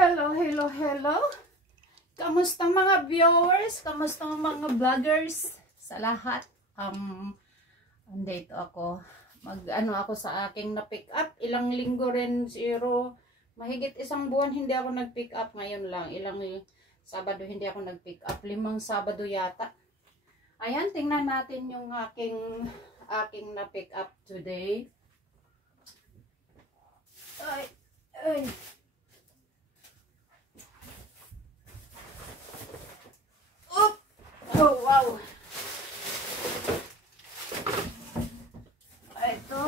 Hello, hello, hello. Kamusta mga viewers? Kamusta mga vloggers? Sa lahat. Andito ako. Mag-ano ako sa aking na-pick up. Ilang linggo rin, mahigit isang buwan hindi ako nag-pick up. Ngayon lang. Ilang Sabado hindi ako nag-pick up. 5 Sabado yata. Ayan, tingnan natin yung aking na-pick up today. Ay, ay. Oh, wow. Ito.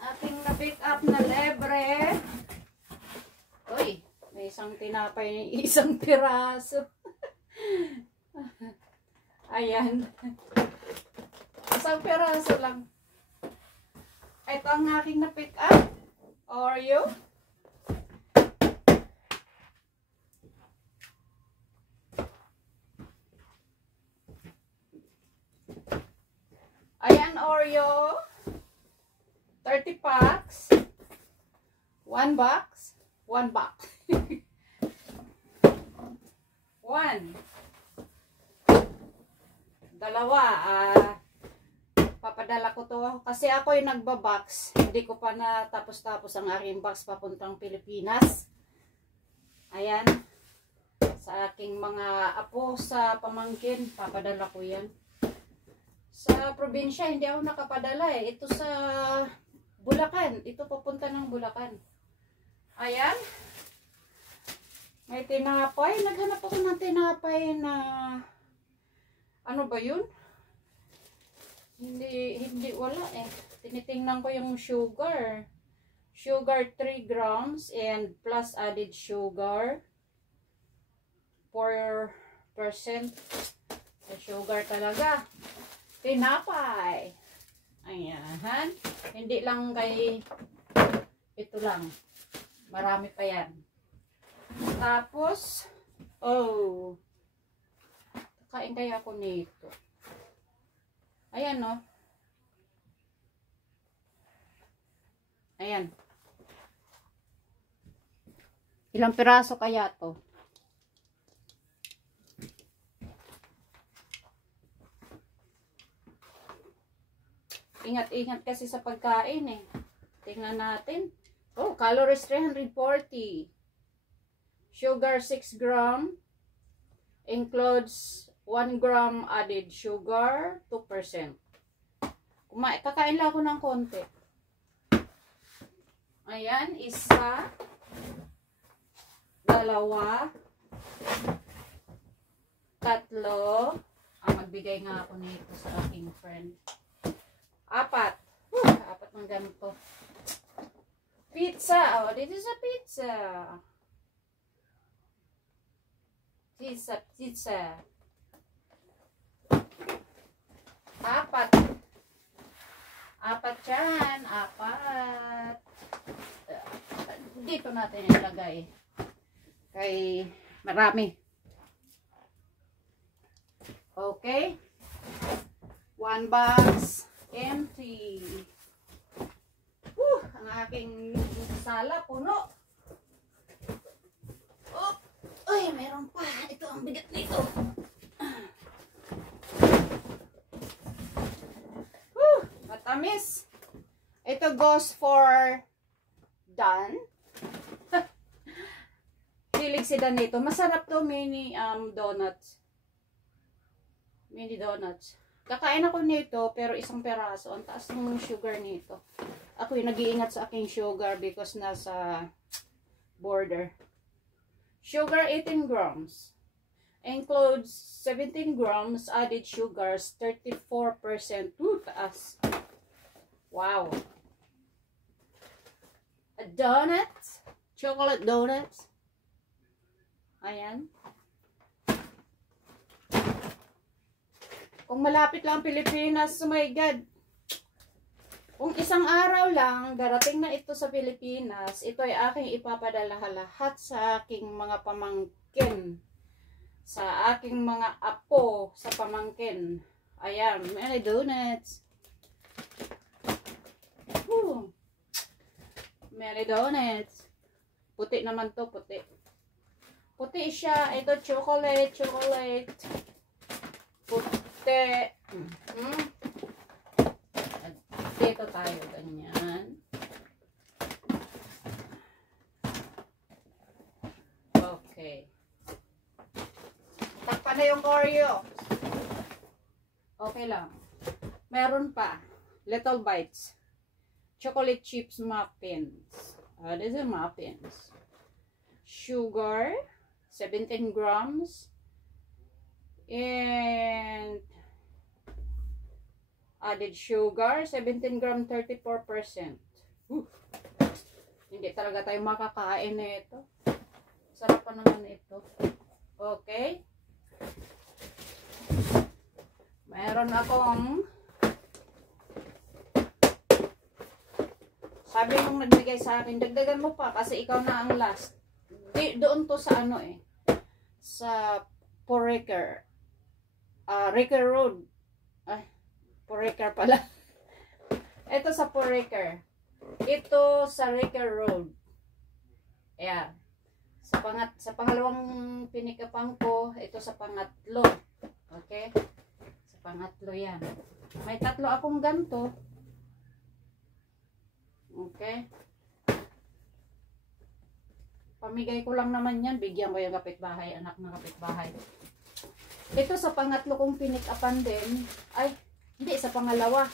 Aking na-pick up na lebre. Uy, may isang tinapay, isang piraso. Ayan. Isang piraso lang. Ito ang aking na-pick up. Oreo. Ayan, Oreo. 30 packs. 1 box. 1 box. 1. Dalawa. Papadala ko to. Kasi ako yung nagbabox. Hindi ko pa natapos-tapos ang aking box papuntang Pilipinas. Ayan. Sa aking mga apo sa pamangkin. Papadala ko yan. Sa probinsya, hindi ako nakapadala eh. Ito sa Bulacan. Ito papunta ng Bulacan. Ayan. May tinapay. Naghanap ako ng tinapay na ano ba yun? Hindi wala eh. Tinitingnan ko yung sugar. Sugar 3 grams and plus added sugar 4%. Sugar talaga. Tinapay. Ayan. Hindi lang kay ito lang. Marami pa yan. Tapos, oh. Kain kaya ako nito. Ayan, no? Ayan. Ilang piraso kaya to? Ingat-ingat kasi sa pagkain eh. Tingnan natin. Oh, calories 340. Sugar 6 gram. Includes 1 gram added sugar, 2%. Kakain lang ako ng konti. Ayan, isa. Dalawa. Tatlo. Magbigay nga ako nito sa aking friend. 4. 4 ng ganito. Pizza. Oh, dito sa pizza. Pizza. 4. 4 yan. 4. Dito natin ilagay. Kay marami. Okay. 1 box. Empty. Ang aking sala puno. Oh, ay, meron pa. Ito ang bigat nito. Matamis. Ito goes for Dan. Hilig si Dan nito. Masarap to, mini donuts. Mini donuts. Kakain ako nito, pero isang peraso. Ang taas ng sugar nito. Ako yung nag-iingat sa aking sugar because nasa border. Sugar 18 grams. Includes 17 grams added sugars, 34%. Taas. Wow. A donut. Chocolate donuts. Ayan. Kung malapit lang Pilipinas, oh my God. Kung isang araw lang, darating na ito sa Pilipinas, ito ay aking ipapadala lahat sa aking mga pamangkin. Sa aking mga apo sa pamangkin. Ayan, may donuts. Mini Donuts. Puti naman to, puti. Puti siya. Ito, chocolate. Puti. Dito tayo, ganyan. Okay. Takpan na yung Oreo. Okay lang. Meron pa. Little Bites. Chocolate chips muffins. These are muffins. Sugar. 17 grams. And added sugar. 17 gram, 34%. Hindi talaga tayo makakain na ito. Sarap pa naman ito. Okay. Meron akong sabi mong nagbigay sa akin, dagdagan mo pa kasi ikaw na ang last. Doon to sa ano eh. Sa Foraker. Raker Road. Ay, Foraker pala. Ito sa Foraker. Ito sa Raker Road. Ayan. Sa pangalawang pinikapang ko, ito sa pangatlo. Okay? Sa pangatlo yan. May tatlo akong ganito. Okay? Pamigay ko lang naman yan. Bigyan ko yung kapitbahay, anak ng kapitbahay. Ito sa pangatlo kong pinikapan din. Ay, hindi, sa pangalawa.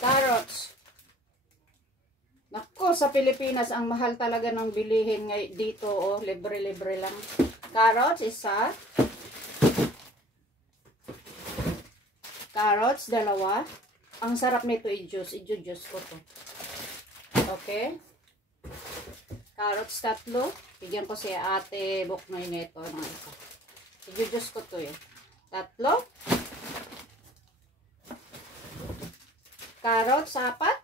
Carrots. Naku, sa Pilipinas, ang mahal talaga ng bilihin dito. Oh, libre-libre lang. Carrots, isa. Carrots, dalawa. Ang sarap nito i-juice. I-juice ko to. Okay. Carrots, tatlo. Bigyan ko si Ate Buknoy nito ng isa. I-juice ko to eh. Tatlo. Carrots, apat.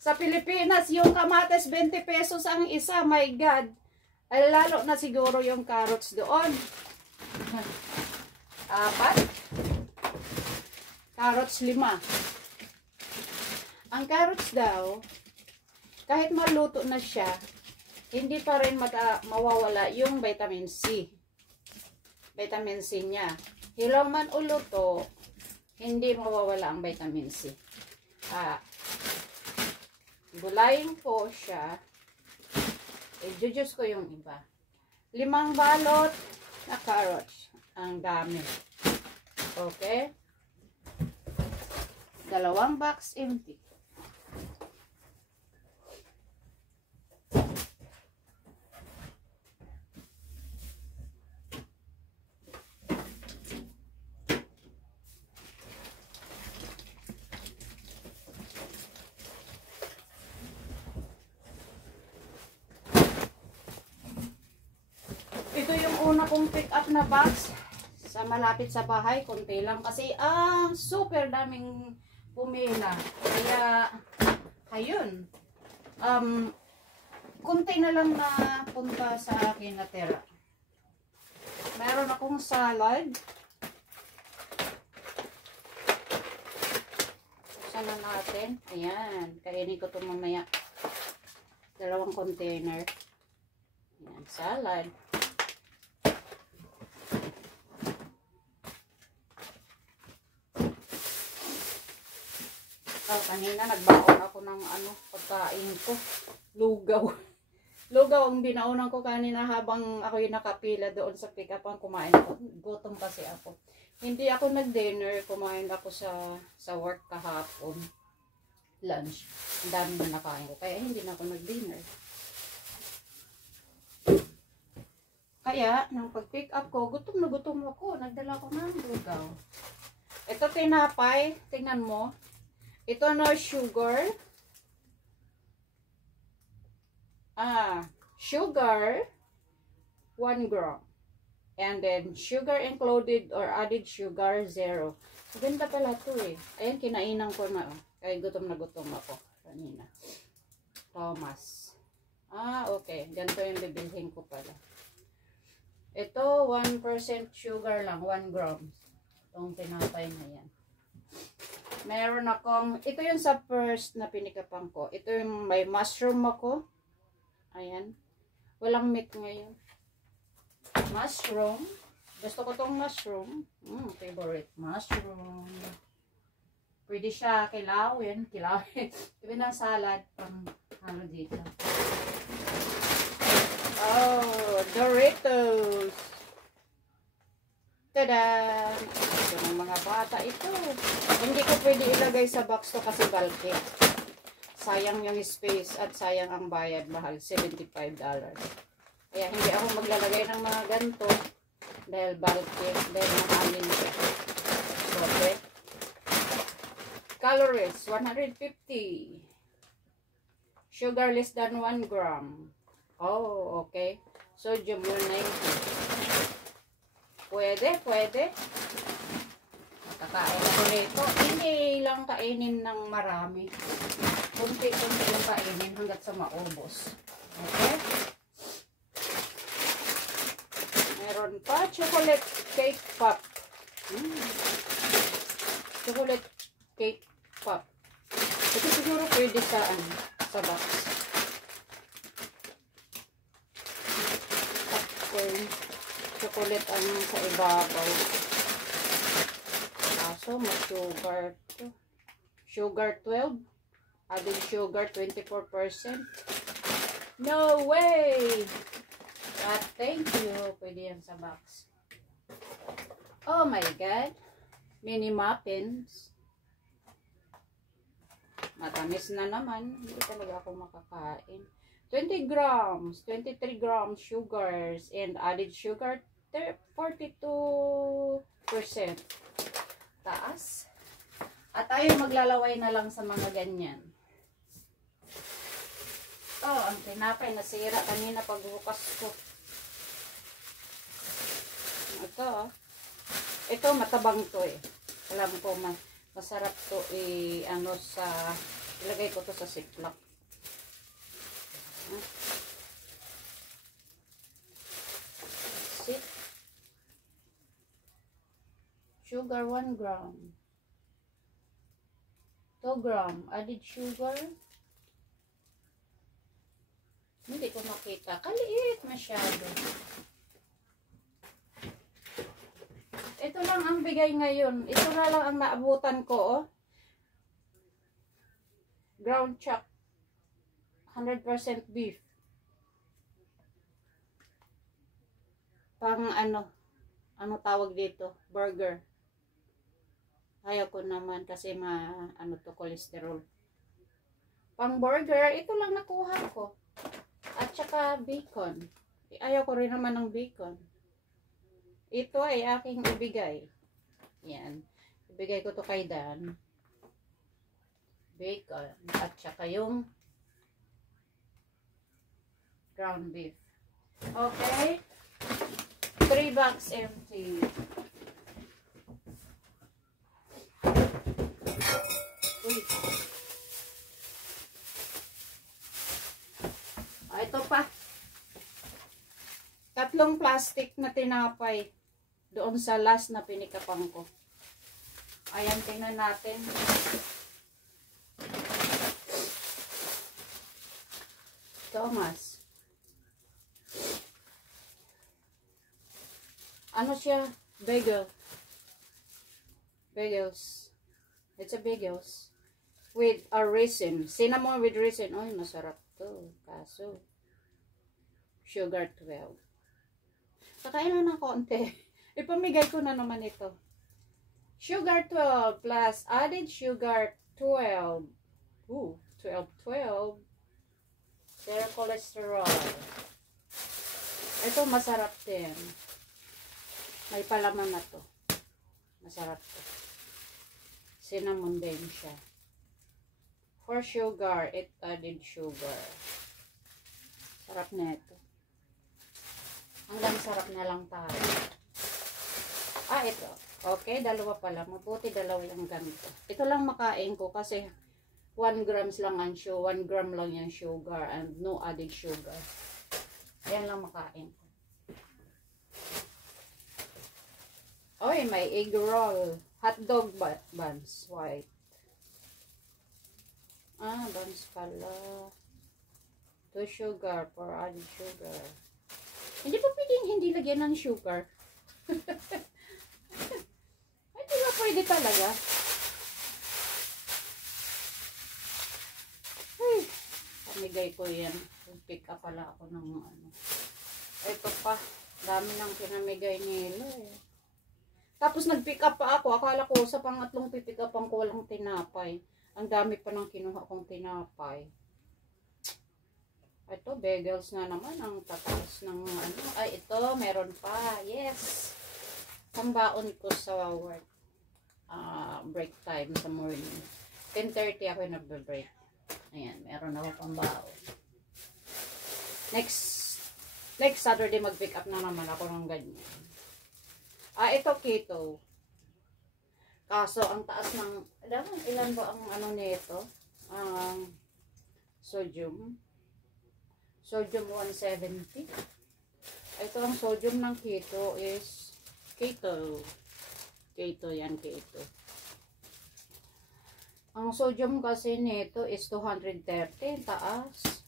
Sa Pilipinas, yung kamates 20 pesos ang isa. My God. Ay, lalo na siguro yung carrots doon. Apat. Carrots, 5. Ang carrots daw, kahit maluto na siya, hindi pa rin mawawala yung vitamin C. Vitamin C niya. Hilaw man o luto, hindi mawawala ang vitamin C. Gulayin ko siya. I-juice ko yung iba. 5 balot na carrots. Ang dami. Okay? 2 box empty. Ito yung una kong pick up na box sa malapit sa bahay. Konti lang kasi super daming pumila. Kaya ayun. Konti na lang na punta sa akin na tira. Meron akong salad. Buksan na natin. Ayan. Kainin ko ito mamaya. 2 container. Ayan. Salad. Kanina nagbaon ako ng pagkain ko. Lugaw. Lugaw ang binaunan ko kanina habang ako yung nakapila doon sa pick-up-an kumain ko. Gutom kasi ako. Hindi ako nag-dinner. Kumain ako sa work kahapon. Lunch. Ang dami na nakain ko. Kaya hindi na ako nag-dinner. Kaya, nang pag-pick up ko, gutom na gutom ako. Nagdala ko ng lugaw. Ito tinapay. Tingnan mo. Ito no sugar. Sugar 1 gram. And then sugar included or added sugar 0. Ganda pala to eh. Ayan, kinainan ko na. Kaya gutom na gutom ako kanina. Thomas. Okay. Ganito yung bibilhin ko pala. Ito 1% sugar lang. 1 gram. Itong tinapay na yan. Meron akong, ito yung sa first na pinikapan ko. Ito yung may mushroom ako. Ayan. Walang meat ngayon. Mushroom. Gusto ko tong mushroom. Favorite mushroom. Pwede siya kilawin. Kilawin. Pwede na salad. Pang ano dito. Oh, Doritos. Tada! Ito ng mga bata ito. Hindi ko pwede ilagay sa box to kasi bulky. Sayang yung space at sayang ang bayad. Mahal, $75. Kaya hindi ako maglalagay ng mga ganito dahil bulky, dahil mahalin siya. Okay. Calories, 150. Sugar less than 1 gram. Oh, okay. Sodium, 190. Pwede. Kakain ako nito. Hindi lang kainin ng marami. Kunti-kunti lang kainin hanggat sa maubos. Okay? Meron pa, chocolate cake pop. Chocolate cake pop. Ito siguro pwede sa box. Okay. Chocolate ang sa ibabaw. Kaso, may sugar to. Sugar 12. Added sugar 24%. No way! But thank you. Pwede yan sa box. Oh my God. Mini muffins. Matamis na naman. Hindi talaga ako makakain. 20 grams, 23 grams sugars, and added sugar 42%. Taas. At tayo maglalaway na lang sa mga ganyan. Oh, ang tinapay nasira kanina pagbukas ko. Ito matabang to eh. Alam ko masarap to ilagay ko to sa ziplock. Sugar 1 gram. 2 gram. Added sugar. Hindi ko makita. Kaliit masyado. Ito lang ang bigay ngayon. Ito na lang ang naabutan ko. Oh. Ground chuck. 100% beef. Pang ano tawag dito? Burger. Ayaw ko naman kasi cholesterol. Pang burger, ito lang nakuha ko. At saka bacon. Ayaw ko rin naman ng bacon. Ito ay aking ibigay. Yan. Ibigay ko to kay Dan. Bacon. At saka yung ground beef. Okay. 3 bags empty. Uy. Ito pa. 3 plastic na tinapay doon sa last na pinikapang ko. Ayan, tingnan natin. Thomas. Ano siya? Bagel. Bagels. It's a bagels. With a raisin. Cinnamon with raisin. Ay, masarap to. Kaso, sugar 12. Kakain na ng konti. Ipamigay ko na naman ito. Sugar 12 plus added sugar 12. Ooh, 12. Zero cholesterol. Ito masarap din. May palaman na to. Masarap to. Cinnamon din siya. For sugar, it added sugar. Sarap na ito. Hanggang sarap na lang tayo. Ito. Okay, dalawa pala. Mabuti dalawa yung ganito. Ito lang makain ko kasi 1 grams lang ang 1 gram lang yung sugar and no added sugar. Ayan lang makain ko. Oy, may egg roll. Hotdog buns. White. Ah, buns pala. 2 sugar for added sugar. Hindi pa pwedeng hindi lagyan ng sugar. Hindi ba pwede talaga? Ay, pamigay ko yan. Pick up pala ako ng ano. Ito pa. Dami nang pinamigay nila eh. Tapos nag-pick up pa ako. Akala ko sa pangatlong pipick up ko walang tinapay. Ang dami pa nang kinuha kong tinapay. Ito, bagels na naman ang tataas ng ano. Ay, ito, meron pa. Yes! Pambaon ko sa work. Break time sa morning. 10:30 ako nagbe-break. Ayan, meron ako pambaon. Next Saturday mag-pick up na naman ako ng ganyan. Ito keto. Kaso, ang taas ng, ilan ba ang ano nito? Sodium. Sodium 170. Ito ang sodium ng keto is keto. Keto yan, keto. Ang sodium kasi nito is 230. Taas.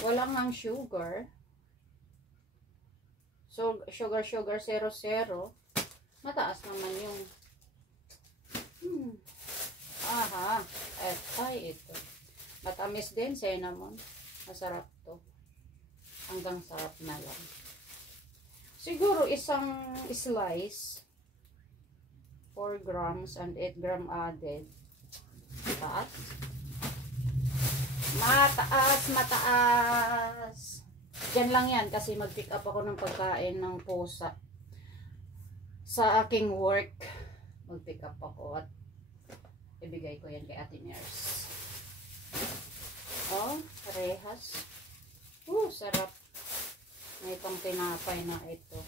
Walang ang sugar. So, sugar 00. Mataas naman yung aha. Ito. Matamis din, cinnamon. Masarap to. Hanggang sarap na lang. Siguro isang slice 4 grams and 8 gram added. Mataas. Mataas. Diyan lang yan kasi mag-pick up ako ng pagkain ng pusa. Sa aking work, mag-pick up ako at ibigay ko yan kay Ate Nurse. Oh, parehas. Sarap. May itong tinapay na ito.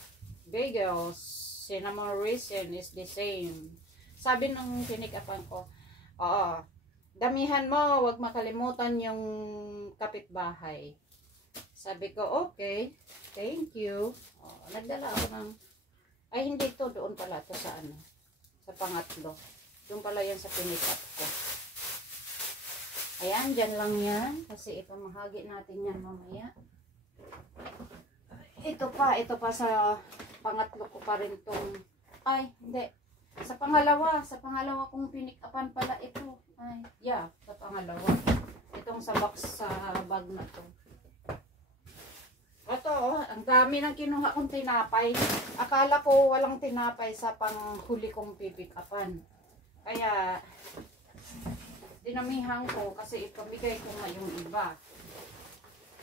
Bagels, cinnamon raisin is the same. Sabi ng pinikapan ko, damihan mo, wag makalimutan yung kapitbahay. Sabi ko, okay, thank you. Nagdala ako ng, ay hindi to, doon pala to sa ano, sa pangatlo. Doon pala yan sa pinikap ko. Ayan, dyan lang yan. Kasi ito, mahagi natin yan mamaya. Ito pa sa pangatlo ko pa rin tong, ay, hindi. Sa pangalawa kong pinikapan pala ito. Ay, yeah, sa pangalawa. Itong sa box sa bag na to. Ito, ang dami ng kinuha kong tinapay. Akala ko walang tinapay sa panghuli kong pipikapan. Kaya, dinamihan ko kasi ipamigay ko nga yung iba.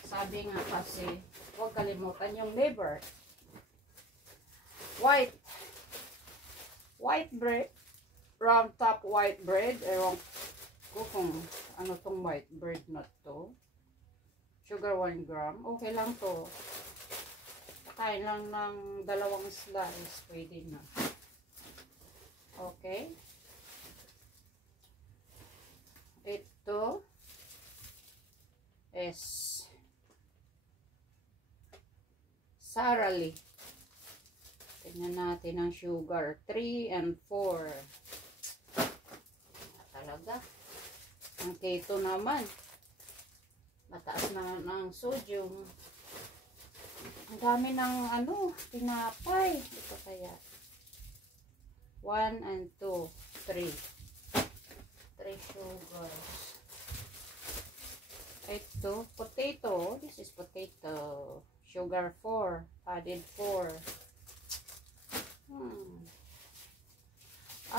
Sabi nga kasi, huwag kalimutan yung liver. White bread. Round top white bread. Ewan ko kung ano tong white bread na to. Sugar 1 gram. Okay lang to. Kain lang ng 2 slice. Pwede na. Okay. Ito is Sara Lee. Tingnan natin ang sugar. 3 and 4. Talaga. Ang keto naman. Mataas na ng sodium. Ang dami ng ano, tinapay. Ito kaya. 1 and 2. 3 sugars. Ito, potato. This is potato. Sugar 4. Added 4.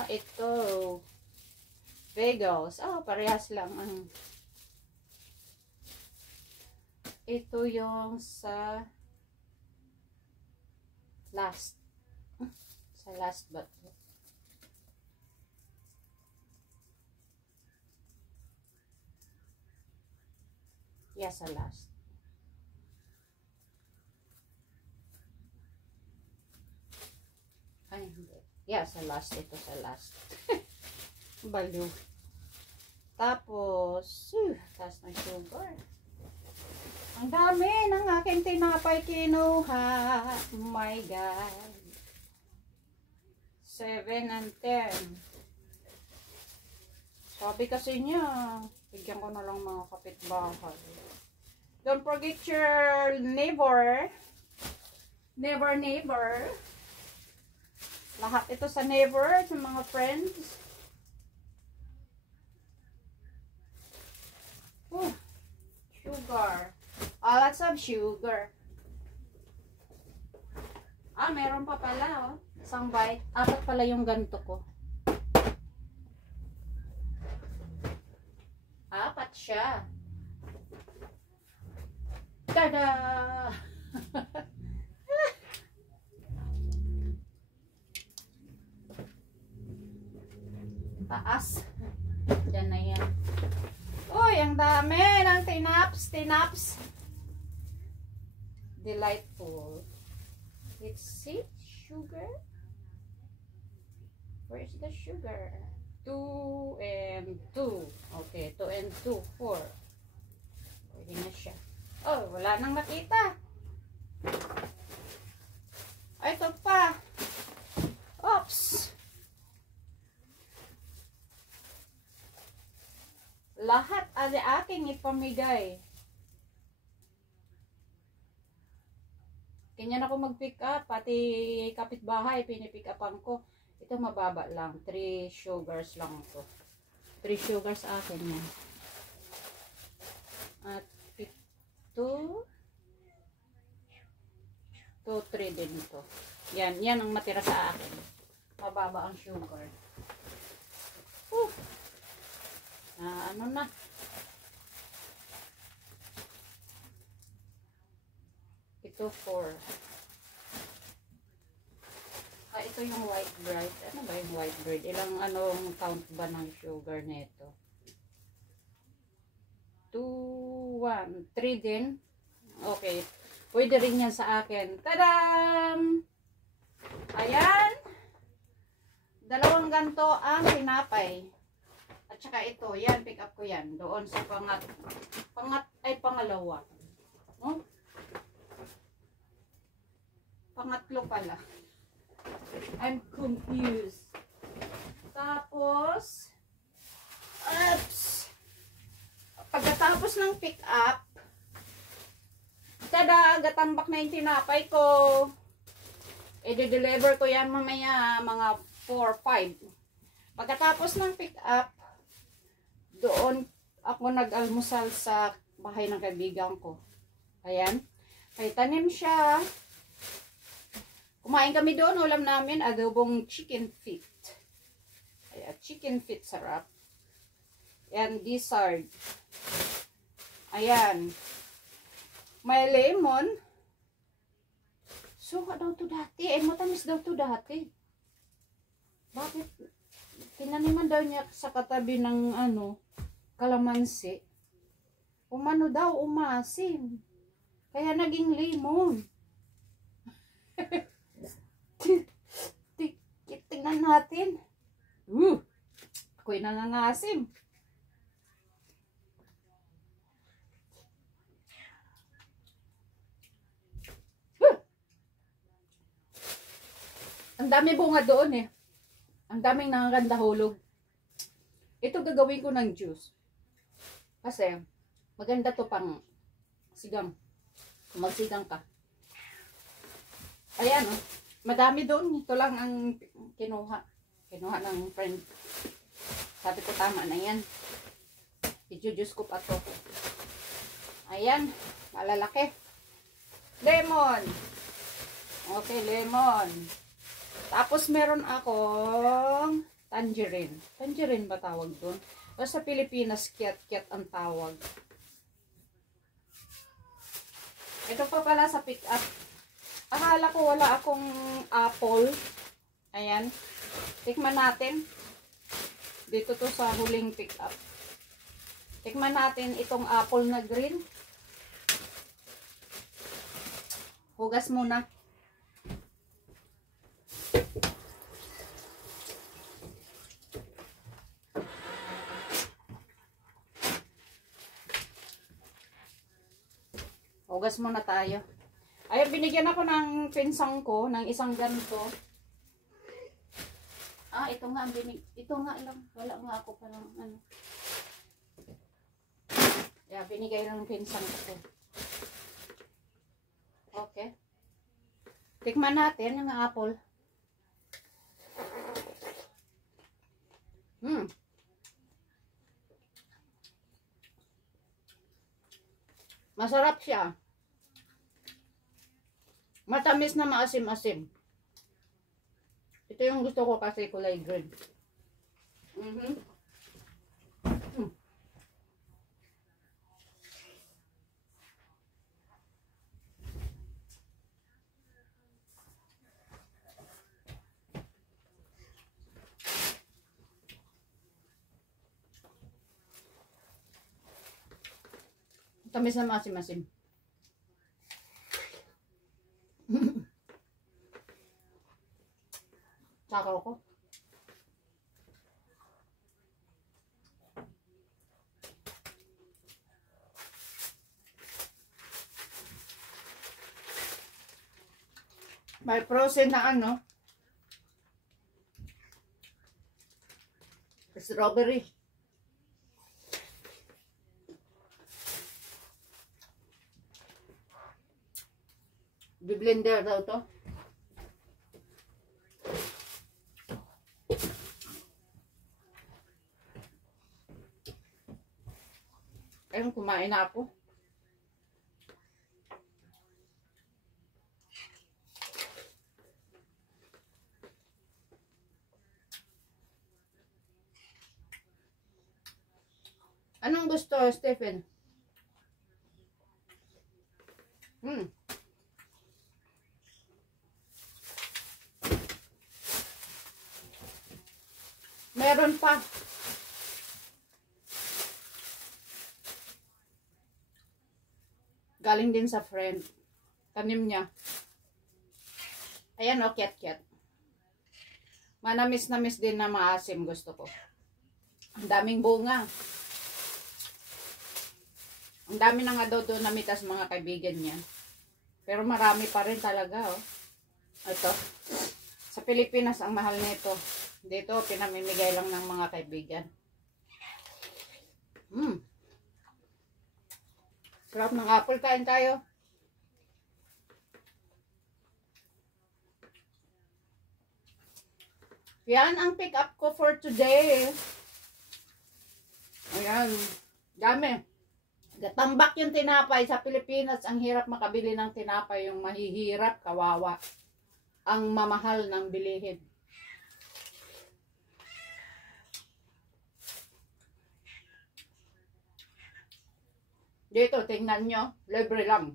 Ito. Bagels. Parehas lang. Ito yung sa last. Sa last but yeah, sa last. Ay, hindi. Yeah, sa last. Ito sa last. Balo. Tapos, taas ng sugar. Ang dami ng aking tinapay kinuha. Oh my God. 7 and 10. Sabi kasi niya, bigyan ko na lang mga kapitbahay. Don't forget your neighbor. Neighbor. Lahat ito sa neighbor, sa mga friends. Sugar. Lots of sugar. Meron pa pala, oh. Isang bite. 4 pala yung ganito ko. 4 siya. Tada! Taas. Diyan na yan. Uy, ang dami ng tinaps. Delightful. Let's see. Sugar. Where is the sugar? 2 and 2. Okay, 2 and 2. 4. Pwede na siya. Oh, wala nang makita. Ay, ito pa. Oops. Lahat ay aking ipamigay. Ganyan ako mag-pick up. Pati kapitbahay, pinipick upan ko. Ito mababa lang. 3 sugars lang ito. 3 sugars akin yan. At 2, 3 din ito. Yan ang matira sa akin. Mababa ang sugar. Ano na. Ito 4. Ito yung white bread. Ano ba yung white bread? Anong count ba ng sugar nito? 2, 1, 3 din. Okay. Pwede rin yan sa akin. Tadam! Ayan. 2 ganto ang tinapay. At saka ito. Yan, pick up ko yan. Doon sa pangalawa. No? Pangatlo pala. I'm confused. Tapos, pagkatapos ng pick up, tada, gatambak na yung tinapay ko. I-deliver ko yan mamaya, mga 4-5. Pagkatapos ng pick up, doon ako nag-almusal sa bahay ng kaibigan ko. Ayan. May tanim siya. Kumain kami doon, ulam namin, adobong chicken feet. Ayan, chicken feet, sarap. And dessert. Ayan. May lemon. Suka daw to dati. Matamis daw to dati. Bakit? Tinaniman daw niya sa katabi ng kalamansi. Umano daw, umasim. Kaya naging lemon. Tingnan natin. Ako'y nangangasim. Ang dami bunga doon eh. Ang daming nanganganda hulog. Ito gagawin ko ng juice. Kasi maganda to pang sigang. Kung magsigang ka. Ayan oh. Madami doon. Ito lang ang kinuha. Kinuha ng friend. Sabi ko tama na yan. I-juice ko pa to. Ayan. Malalaki. Lemon. Okay, lemon. Tapos meron akong tangerine. Tangerine ba tawag doon? O sa Pilipinas, kiat-kiat ang tawag. Ito pa pala sa pick up. Akala ko wala akong apple. Ayan. Tikman natin. Dito to sa huling pick up. Tikman natin itong apple na green. Hugas muna. Hugas muna tayo. Ayun, binigyan ako ng pinsang ko ng isang ganito. Ito nga ang ito nga lang. Wala nga ako palang ano. Yeah, binigay lang ng pinsan ko. Okay. Tikman natin yung apple. Masarap siya. Matamis na maasim-asim. Ito yung gusto ko kasi kulay green. Tamis na maasim-asim. Sakaw ko. May frozen na ano. Strawberry. Bi-blender daw to. Ayun, kumain na ako. Anong gusto, Stephen? Meron pa. Galing din sa friend. Tanim niya. Ayan o, kiat-kiat. Manamis-namis din na maasim gusto ko. Ang daming bunga. Ang dami na nga daw doon namitas mga kaibigan niya. Pero marami pa rin talaga oh. Ito. Sa Pilipinas ang mahal nito. Dito pinamimigay lang ng mga kaibigan. Sarap ng apple, kain tayo. Yan ang pick up ko for today. Ayan. Dami. Gatambak yung tinapay sa Pilipinas. Ang hirap makabili ng tinapay. Yung mahihirap, kawawa. Ang mamahal ng bilihin. Dito, tingnan nyo. Libre lang.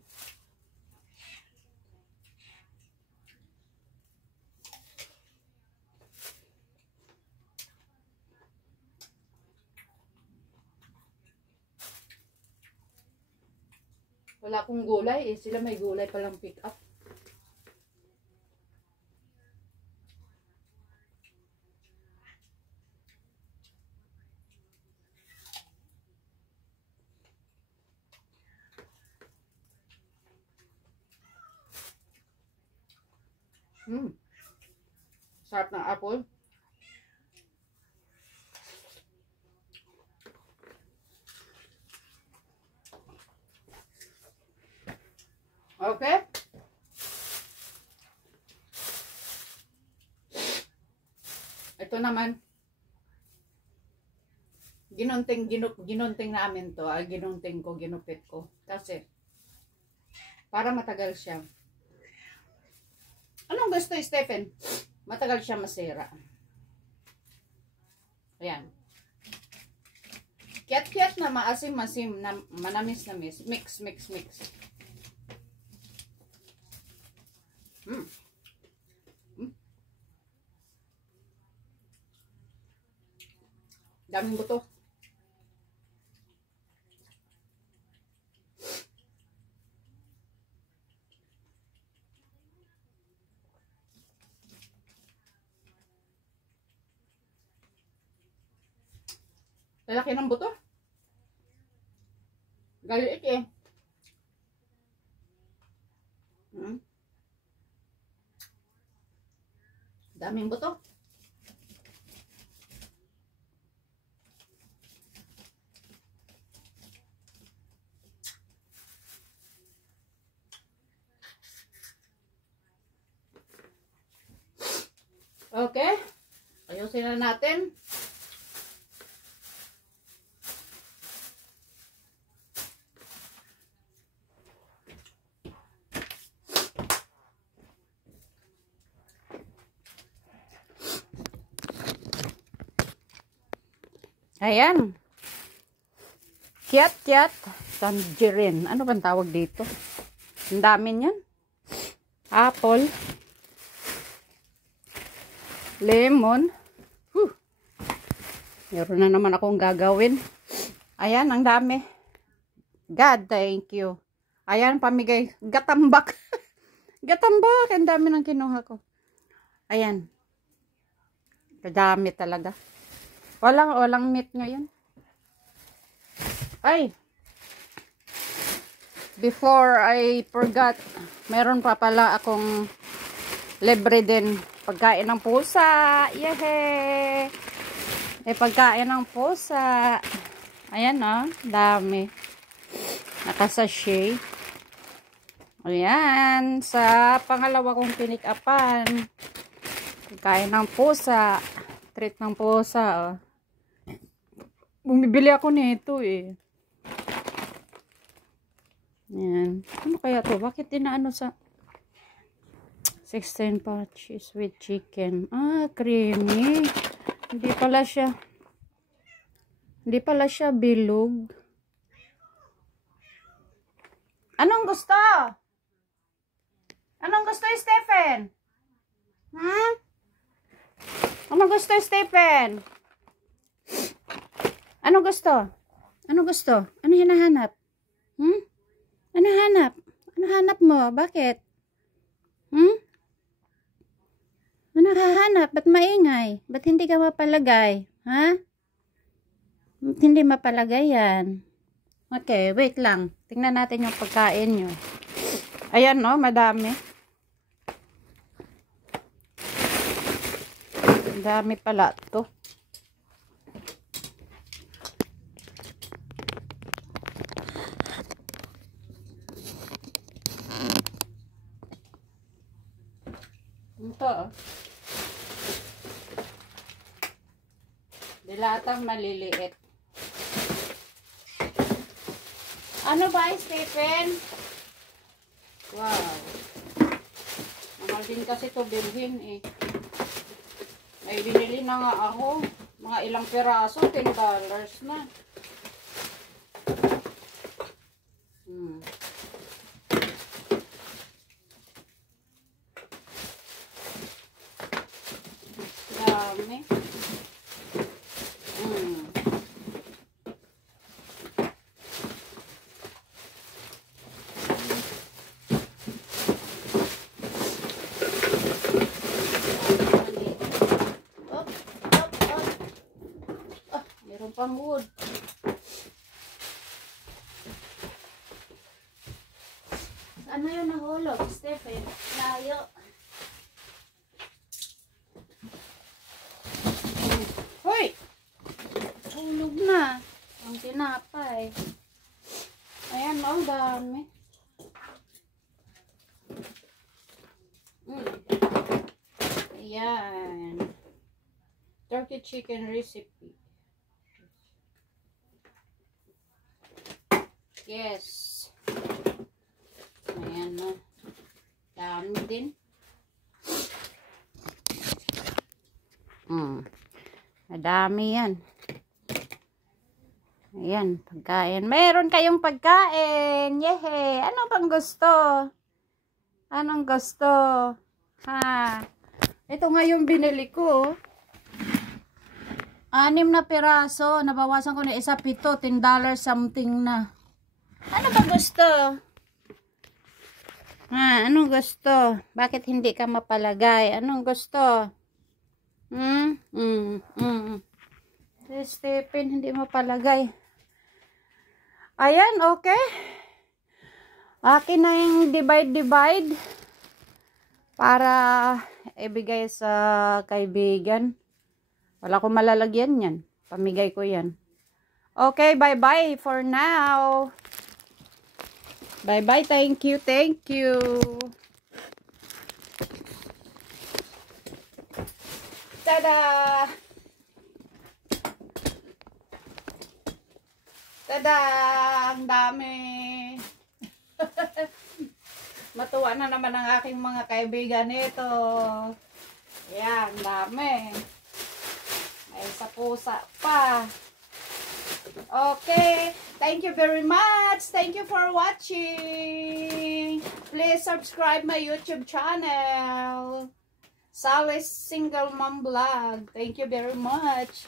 Wala akong gulay eh. Sila may gulay palang pick up. Sarap ng apple. Okay. Ito naman. Ginunting namin to. Ginunting ko, ginupit ko. Kasi, para matagal siya. Anong gusto, Stephen? Matagal siya masira. Ayan. Kiat-kiat na maasim-masim na manamis-namis. Mix. Daming buto. Lalaki ng buto. Galit eh. Daming buto. Okay. Ayusin na natin. Ayan. Kiat-kiat. Tangerine. Ano bang tawag dito? Ang dami niyan. Apple. Lemon. Meron na naman akong gagawin. Ayan, ang dami. God, thank you. Ayan, pamigay. Gatambak. Gatambak. Ang dami ng kinuha ko. Ayan. Kadami talaga. Walang meat ngayon. Ay. Before I forgot, meron pa pala akong libre din. Pagkain ng pusa. Yehey! Pagkain ng pusa. Ayan dami. Nakasashay. Ayan. Sa pangalawa kong pinik-upan. Pagkain ng pusa. Treat ng pusa. Bumibili ako nito Ayan. Ano kaya to? Bakit dinaano sa 16 pouches with chicken? Creamy. Hindi pala siya bilog. Anong gusto? Anong gusto, Stephen? Anong gusto, Stephen? Ano gusto? Ano gusto? Ano hinahanap? Ano hanap? Ano hanap mo? Bakit? Ano hahanap? Ba't maingay? Ba't hindi ka mapalagay? Ha? Ba't hindi mapalagay yan? Okay, wait lang. Tingnan natin yung pagkain nyo. Ayan madami. Dami pala to. Ito. Dilatang maliliit. Ano ba, Stephen? Wow. Mahal din kasi ito bilhin May binili na nga ako. Mga ilang piraso, $10 na. Dami. Meron pang wood. Ano yun nahulog, Stephen? Layo. Hoy! Hulog na. Ang tinapay. Ayan, dami. Ayan. Turkey chicken recipe. Yes. Ayan dami din. Madami yan. Ayan, pagkain. Meron kayong pagkain. Yehey! Ano bang gusto? Anong gusto? Ito nga yung binili ko. 6 na piraso. Nabawasan ko na isa 7. $10 something na. Ano ba gusto? Anong gusto? Bakit hindi ka mapalagay? Anong gusto? Stephen, hindi mapalagay. Ayan, okay. Akin na yung divide para ibigay sa kaibigan. Wala akong malalagyan yan. Pamigay ko yan. Okay, bye-bye for now. Bye-bye, thank you, thank you. Tada! Tada! Ang dami! Matuwa na naman ang aking mga kaibigan nito. Yan, dami. May sa pusa pa. Okay. Thank you very much. Thank you for watching. Please subscribe my YouTube channel. Sally's Single Mom Vlog. Thank you very much.